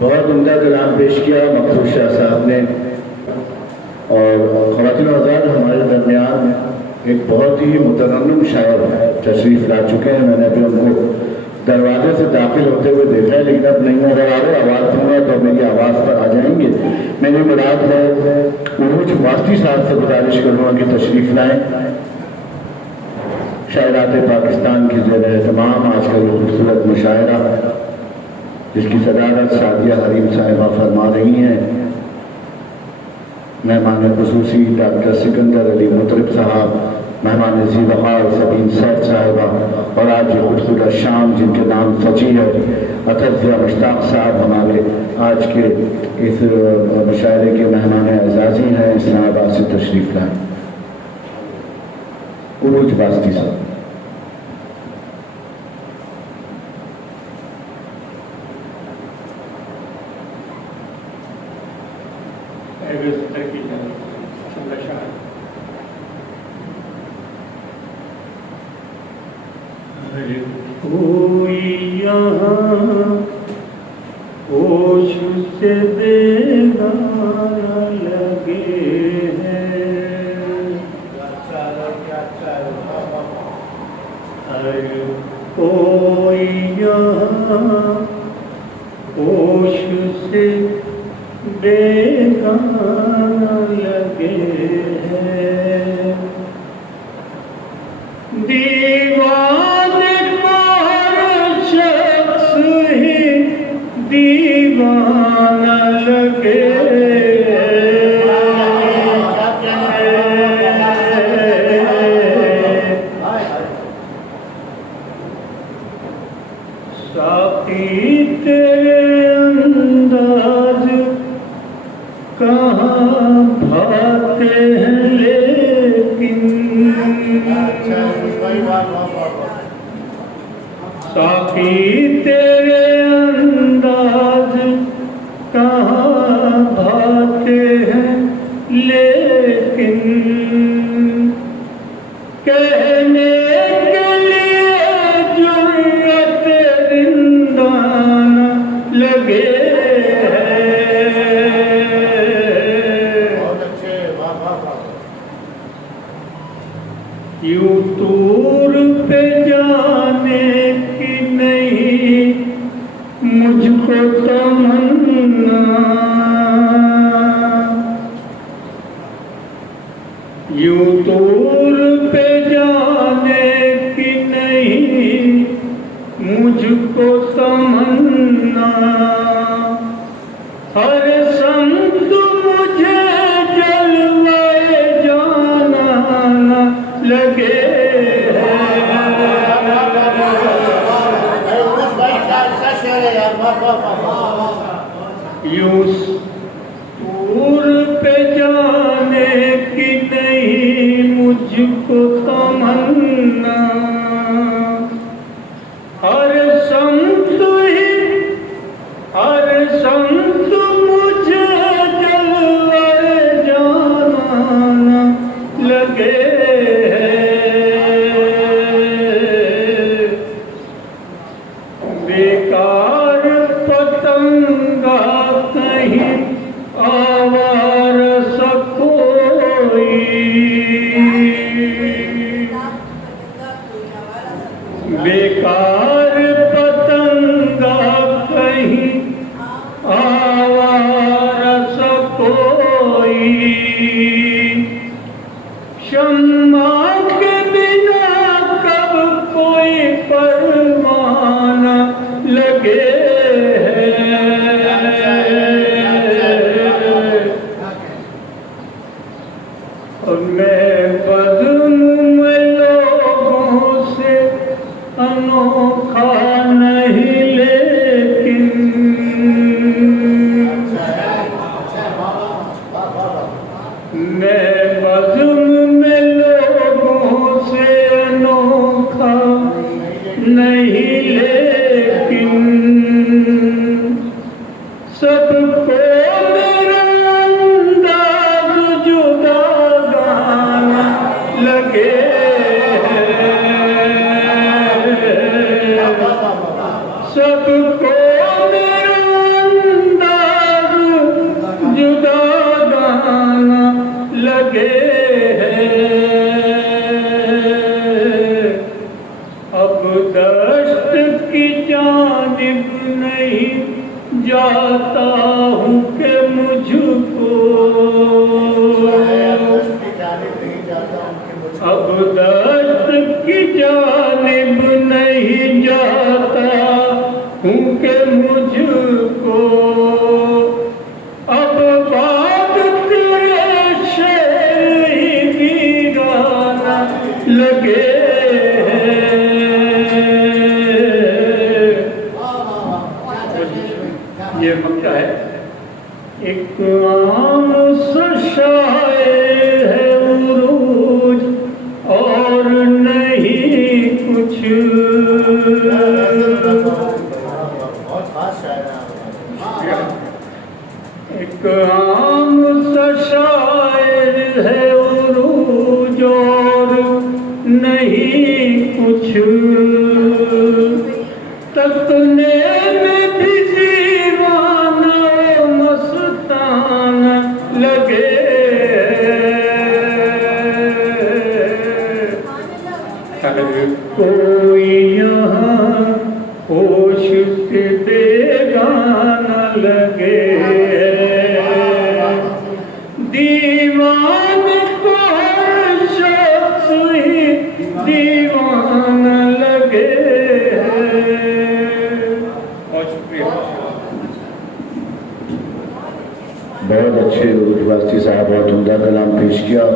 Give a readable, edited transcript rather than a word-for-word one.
बहुत उम्दा कलाम पेश किया मखसूस शाह साहब ने। और ख़वातीन व हज़रात, हमारे दरमियान एक बहुत ही मुतरन्निम शायर तशरीफ़ ला चुके हैं। मैंने अभी उनको दरवाजे से दाखिल होते हुए देखा है, लेकिन अब नहीं नजर आ रहे। आवाज़ दूंगा तो मेरी आवाज़ पर आ जाएंगे। मेरी मुराद है उरूज वास्ती साहब से गुजारिश करूँगा कि तशरीफ़ लाएँ। शायरात पाकिस्तान की ज़ेर एहतमाम आज का ये खूबसूरत मुशायरा, जिसकी सदारत सादिया हरीम साहिबा फरमा रही हैं। मेहमान खुसूसी डॉक्टर सिकंदर अली मुतरब साहब, मेहमान ज़ीवक़ार सबीन सैद साहिबा, और आज ये खूबसूरत शाम जिनके नाम सची है अतज़िया मुश्ताक साहब हमारे आज के इस मुशायरे के मेहमान एजाज़ी हैं। इस्लामाबाद से तशरीफ़ लाए उरूज वास्ती साहब। कोई यहाँ होश से बेगाना लगे हैं, हर कोई यहाँ होश से बेगाना लगे हैं। दीवाने को हर शख्स ही दीवाना लगे। साकी तेरे अंदाज कहाँ भाते हैं, लेकिन साकी तेरे अंदाज कहाँ भाते हैं, लेकिन कहने के लिए जुर्रत जिंदा न लगे। यूं दूर पे जाने की नहीं मुझको तमन्ना, यूं दूर पे जाने की नहीं मुझको तमन्ना। हर संत मुझे जलवाए जाना न लगे। यूं दूर पे जाने की नहीं मुझको तमन्ना। हर संत मुझे जलवाए जाना न लगे। बेकार पतंगा कहीं आवार सा कोई, बेकार पतंगा कहीं आवार सा कोई। शम्मा के बिना कब कोई परवाना लगे। और मैं बज़्म में लोगों से अनोखा नहीं, लेकिन मैं बज़्म में लोगों से अनोखा नहीं, लेकिन सबको मेरा अंदाज जुदा गाना लगे। सबको मेरा जाता हूँ कि मुझको अब दस्त की जानिब नहीं जाता हूँ कि मुझको अब बात तेरे शेर ही वीराना लगे ये मक्का है। एक आम सा शायर है उरूज और नहीं कुछ, एक आम सा शायर है उरूज और नहीं कुछ, तकने में भी दीवाना मस्ताना लगे। कोई यहाँ होश से बेगाना लगे, दीवान को हर शख्स ही दीवाना लगे। बहुत शुक्रिया। बहुत अच्छे उर्दू वास्ती साहब, बहुत उम्दा कलाम पेश किया।